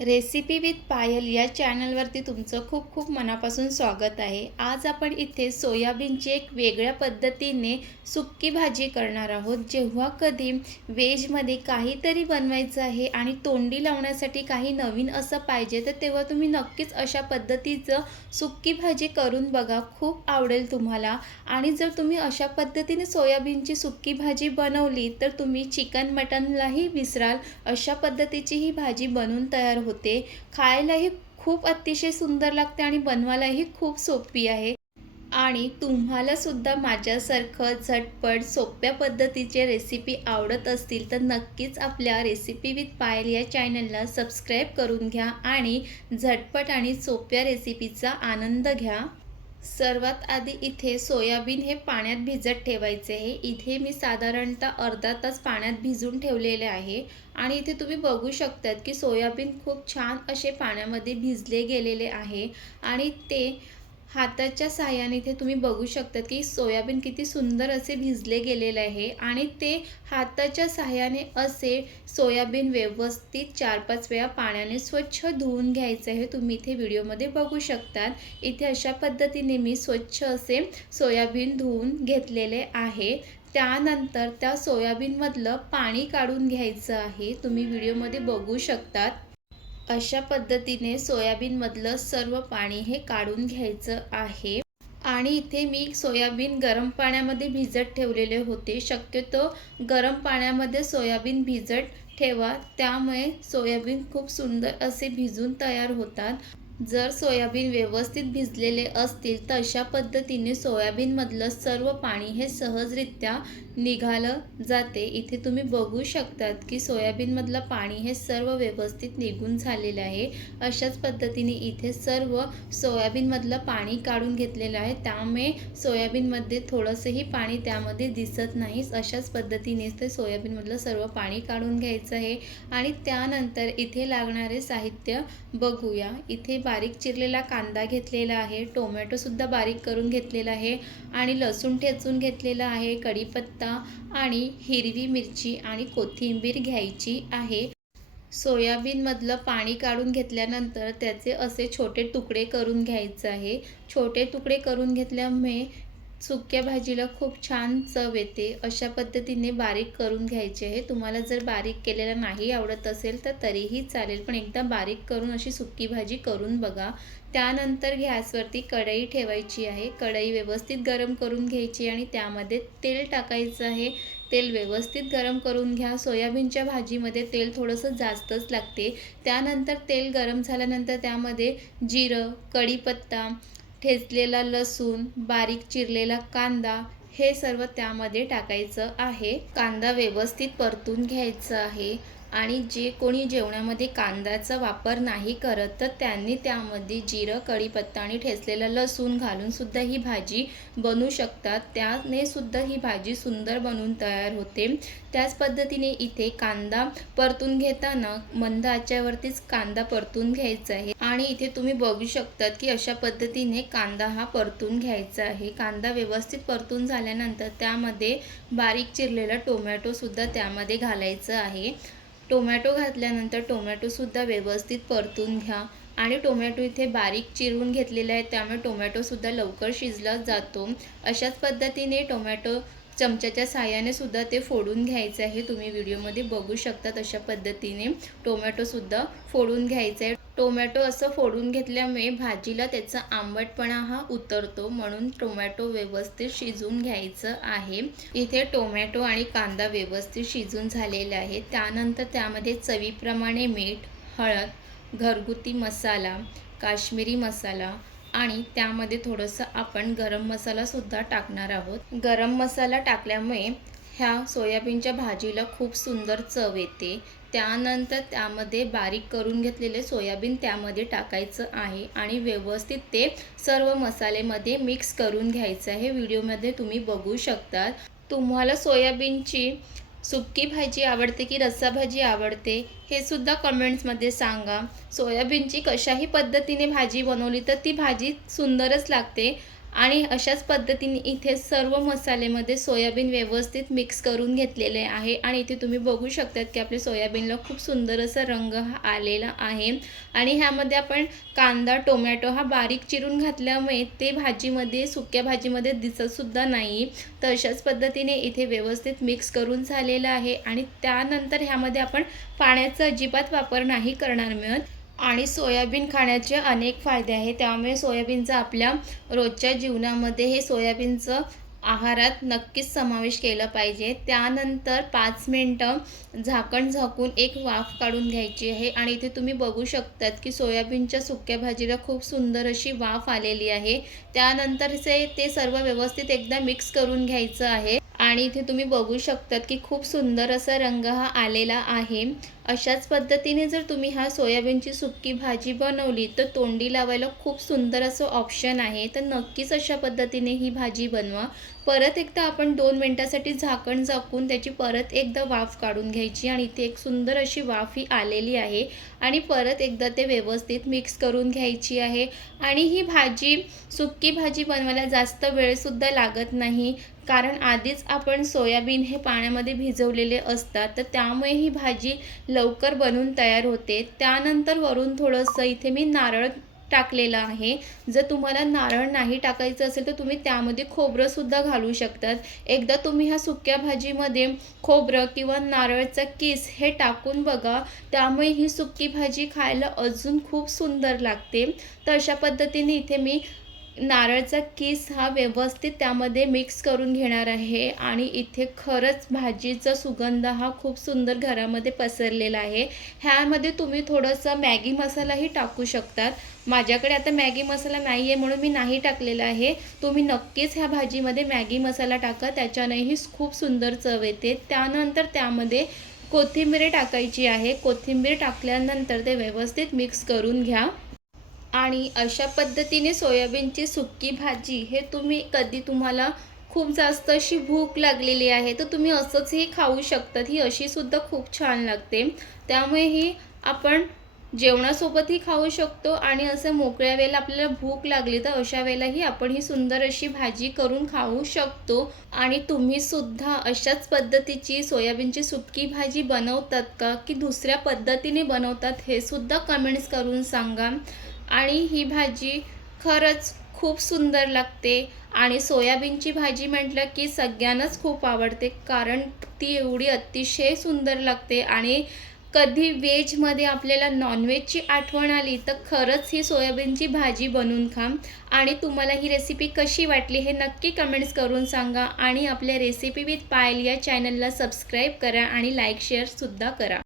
Recipe with पायल या चॅनलवरती तुमचं खूप खूप मनापासून स्वागत आहे. आज आपण इथे सोयाबीनची एक वेगळ्या पद्धतीने सुक्की भाजी करणार आहोत. जेव्हा कधी व्हेजमध्ये काहीतरी बनवायचं आहे आणि तोंडी लावण्यासाठी काही नवीन असं पाहिजे तर तेव्हा तुम्ही नक्कीच अशा पद्धतीचं सुक्की भाजी करून बघा. खूप आवडेल तुम्हाला. आणि जर तुम्ही अशा पद्धतीने सोयाबीनची सुक्की भाजी बनवली तर तुम्ही चिकन मटनलाही विसराल. अशा पद्धतीची ही भाजी बनवून तयार होते. खायलाही खूप अतिशय सुंदर लागते आणि बनवायलाही खूप सोपी आहे. आणि तुम्हाला सुद्धा माझ्यासारखं झटपट सोप्या पद्धतीचे रेसिपी आवडत असतील तर नक्कीच आपल्या रेसिपी विथ पायल या चॅनलला सबस्क्राईब करून घ्या आणि झटपट आणि सोप्या रेसिपीचा आनंद घ्या. सर्वात आधी इथे सोयाबीन हे पाण्यात भिजत ठेवायचे आहे. इथे मी साधारणतः अर्धा तास पाण्यात भिजून ठेवलेले आहे. आणि इथे तुम्ही बघू शकतात की सोयाबीन खूप छान असे पाण्यामध्ये भिजले गेलेले आहे. आणि ते हाताच्या साह्याने इथे तुम्ही बघू शकतात की सोयाबीन किती सुंदर असे भिजले गेलेले आहे आणि ते हाताच्या साह्याने असे सोयाबीन व्यवस्थित चार पाच वेळा पाण्याने स्वच्छ धुवून घ्यायचं आहे. तुम्ही इथे व्हिडिओमध्ये बघू शकतात. इथे अशा पद्धतीने मी स्वच्छ असे सोयाबीन धुवून घेतलेले आहे. त्यानंतर त्या सोयाबीनमधलं पाणी काढून घ्यायचं आहे. तुम्ही व्हिडिओमध्ये बघू शकतात. अशा पद्धतीने सोयाबीनमधलं सर्व पाणी हे काढून घ्यायचं आहे. आणि इथे मी सोयाबीन गरम पाण्यामध्ये भिजत ठेवलेले होते. शक्यतो गरम पाण्यामध्ये सोयाबीन भिजत ठेवा. त्यामुळे सोयाबीन खूप सुंदर असे भिजून तयार होतात. जर सोयाबीन व्यवस्थित भिजलेले असतील तर अशा पद्धतीने सोयाबीनमधलं सर्व पाणी हे सहजरित्या निघालं जाते. इथे तुम्ही बघू शकतात की सोयाबीनमधलं पाणी हे सर्व व्यवस्थित निघून झालेलं आहे. अशाच पद्धतीने इथे सर्व सोयाबीनमधलं पाणी काढून घेतलेलं आहे. त्यामुळे सोयाबीनमध्ये थोडंसंही पाणी त्यामध्ये दिसत नाही अशाच पद्धतीने ते सोयाबीनमधलं सर्व पाणी काढून घ्यायचं आहे. आणि त्यानंतर इथे लागणारे साहित्य बघूया. इथे बारीक चिरलेला कांदा घेतलेला आहे. टोमॅटोसुद्धा बारीक करून घेतलेला आहे आणि लसूण ठेचून घेतलेला आहे. कढीपत्ता आणि हिरवी मिरची आणि कोथिंबीर घ्यायची आहे. सोयाबीनमधलं पाणी काढून घेतल्यानंतर त्याचे असे छोटे तुकडे करून घ्यायचं आहे. छोटे तुकडे करून घेतल्यामुळे सुक्या भाजीला खूप छान चव येते. अशा पद्धतीने बारीक करून घ्यायचे आहे. तुम्हाला जर बारीक केलेलं नाही आवडत असेल तर तरीही चालेल पण एकदा बारीक करून अशी सुक्की भाजी करून बघा. त्यानंतर गॅसवरती कढई ठेवायची आहे. कढई व्यवस्थित गरम करून घ्यायची आणि त्यामध्ये तेल टाकायचं आहे. तेल व्यवस्थित गरम करून घ्या. सोयाबीनच्या भाजीमध्ये तेल थोडंसं जास्तच लागते. त्यानंतर तेल गरम झाल्यानंतर त्यामध्ये जिरं कढीपत्ता ठेचलेला लसूण बारीक चिरलेला कांदा हे सर्व त्यामध्ये टाकायचं आहे. कांदा व्यवस्थित परतून घ्यायचं आहे आणि जे कोणी जेवणामध्ये कांद्याचा वापर नाही करत तर त्यांनी त्यामध्ये जिरं कढीपत्ता आणि ठेचलेलं लसूण घालून सुद्धा ही भाजी बनवू शकतात. त्याने सुद्धा ही भाजी सुंदर बनवून तयार होते. त्याच पद्धतीने इथे कांदा परतून घेताना मंद आच्यावरतीच कांदा परतून घ्यायचा आहे. आणि इथे तुम्ही बघू शकतात की अशा पद्धतीने कांदा हा परतून घ्यायचा आहे. कांदा व्यवस्थित परतून झाल्यानंतर त्यामध्ये बारीक चिरलेला टोमॅटोसुद्धा त्यामध्ये घालायचं आहे. टोमॅटो घातल्यानंतर टोमॅटोसुद्धा व्यवस्थित परतून घ्या. आणि टोमॅटो इथे बारीक चिरून घेतलेला आहे त्यामुळे टोमॅटोसुद्धा लवकर शिजला जातो. अशाच पद्धतीने टोमॅटो चमच्याच्या साह्याने सुद्धा ते फोडून घ्यायचं आहे. तुम्ही व्हिडिओमध्ये बघू शकतात अशा पद्धतीने टोमॅटोसुद्धा फोडून घ्यायचं आहे. टोमॅटो असं फोडून घेतल्यामुळे भाजीला त्याचा आंबटपणा हा उतरतो म्हणून टोमॅटो व्यवस्थित शिजून घ्यायचं आहे. इथे टोमॅटो आणि कांदा व्यवस्थित शिजून झालेले आहे त्यानंतर त्यामध्ये चवीप्रमाणे मीठ हळद घरगुती मसाला काश्मीरी मसाला आणि त्यामध्ये थोडंसं आपण गरम मसालासुद्धा टाकणार आहोत. गरम मसाला टाकल्यामुळे ह्या सोयाबीनच्या भाजीला खूप सुंदर चव येते. त्यानंतर त्यामध्ये बारीक करून घेतलेले सोयाबीन त्यामध्ये टाकायचं आहे आणि व्यवस्थित ते सर्व मसालेमध्ये मिक्स करून घ्यायचं आहे. व्हिडिओमध्ये तुम्ही बघू शकतात. तुम्हाला सोयाबीनची सुक्की भाजी आवडते की रस्सा भाजी आवडते हे सुद्धा कमेंट्समध्ये सांगा. सोयाबीनची कशाही पद्धतीने भाजी बनवली तर ती भाजी सुंदरच लागते. आणि अशाच पद्धतीने इथे सर्व मसाल्यामध्ये सोयाबीन व्यवस्थित मिक्स करून घेतलेले आहे. आणि इथे तुम्ही बघू शकतात की आपल्या सोयाबीनला खूप सुंदर असा रंग हा आलेला आहे. आणि ह्यामध्ये आपण कांदा टोमॅटो हा बारीक चिरून घातल्यामुळे ते भाजीमध्ये सुक्या भाजीमध्ये दिसतसुद्धा नाही. तर अशाच पद्धतीने इथे व्यवस्थित मिक्स करून झालेलं आहे. आणि त्यानंतर ह्यामध्ये आपण पाण्याचा अजिबात वापर नाही करणार मिळत. आणि सोयाबीन खाण्याचे अनेक फायदे आहेत. त्यामुळे सोयाबीनचा आपल्या रोजच्या जीवनामध्ये हे सोयाबीनचं आहारात नक्कीच समावेश केला पाहिजे. त्यानंतर पाच मिनटं झाकण झाकून एक वाफ काढून घ्यायची आहे. आणि इथे तुम्ही बघू शकतात की सोयाबीनच्या सुक्या भाजीला खूप सुंदर अशी वाफ आलेली आहे. त्यानंतरचे ते सर्व व्यवस्थित एकदा मिक्स करून घ्यायचं आहे. आणि इथे तुम्ही बघू शकतात की खूप सुंदर असा रंग हा आलेला आहे. अशाच पद्धतीने जर तुम्ही हा सोयाबीनची सुक्की भाजी बनवली तर तोंडी लावायला खूप सुंदर असं ऑप्शन आहे. तर नक्कीच अशा पद्धतीने ही भाजी बनवा. परत एकदा आपण दोन मिनटासाठी झाकण झाकून त्याची परत एकदा वाफ काढून घ्यायची आणि इथे एक सुंदर अशी वाफ ही आलेली आहे. आणि परत एकदा ते व्यवस्थित मिक्स करून घ्यायची आहे. आणि ही भाजी सुक्की भाजी बनवायला जास्त वेळसुद्धा लागत नाही. कारण आधीच आपण सोयाबीन हे पाण्यामध्ये भिजवलेले असतात. तर त्यामुळे ही भाजी लवकर बनून तयार होते. त्यानंतर वरून थोडंसं इथे मी नारळ टाकलेलं आहे. जर तुम्हाला नारळ नाही टाकायचं असेल तर तुम्ही त्यामध्ये खोबरंसुद्धा घालू शकतात. एकदा तुम्ही ह्या सुक्या भाजीमध्ये खोबरं किंवा नारळचा किस हे टाकून बघा. त्यामुळे ही सुक्की भाजी खायला अजून खूप सुंदर लागते. तर अशा पद्धतीने इथे मी नारळचा किस हा व्यवस्थित त्यामध्ये मिक्स करून घेणार आहे. आणि इथे खरंच भाजीचा सुगंध हा खूप सुंदर घरामध्ये पसरलेला आहे. ह्यामध्ये तुम्ही थोडंसं मॅगी मसालाही टाकू शकतात. माझ्याकडे आता मॅगी मसाला नाही आहे म्हणून मी नाही टाकलेला आहे. तुम्ही नक्कीच ह्या भाजीमध्ये मॅगी मसाला टाका. त्याच्यानेही खूप सुंदर चव येते. त्यानंतर त्यामध्ये कोथिंबीर टाकायची आहे. कोथिंबीर टाकल्यानंतर ते व्यवस्थित मिक्स करून घ्या. आणि अशा पद्धतीने सोयाबीनची सुक्की भाजी हे तुम्ही कधी तुम्हाला खूप जास्त अशी भूक लागलेली आहे तर तुम्ही असंचही खाऊ शकतात. ही अशीसुद्धा खूप छान लागते. त्यामुळे ही आपण जेवणासोबतही खाऊ शकतो आणि असं मोकळ्या वेळेला आपल्याला भूक लागली तर अशा वेळेलाही आपण ही सुंदर अशी भाजी करून खाऊ शकतो. आणि तुम्ही सुद्धा अशाच पद्धतीची सोयाबीनची सुटकी भाजी बनवतात का? की दुसऱ्या पद्धतीने बनवतात हे सुद्धा कमेंट्स करून सांगा. आणि ही भाजी खरंच खूप सुंदर लागते. आणि सोयाबीनची भाजी म्हटलं की सगळ्यांनाच खूप आवडते कारण ती एवढी अतिशय सुंदर लागते. आणि कधी व्हेजमध्ये आपल्याला नॉनव्हेजची आठवण आली तर खरंच ही सोयाबीनची भाजी बनवून खा. आणि तुम्हाला ही रेसिपी कशी वाटली हे नक्की कमेंट्स करून सांगा. आणि आपल्या रेसिपी विथ पायल या चॅनलला सबस्क्राईब करा आणि लाईक शेअरसुद्धा करा.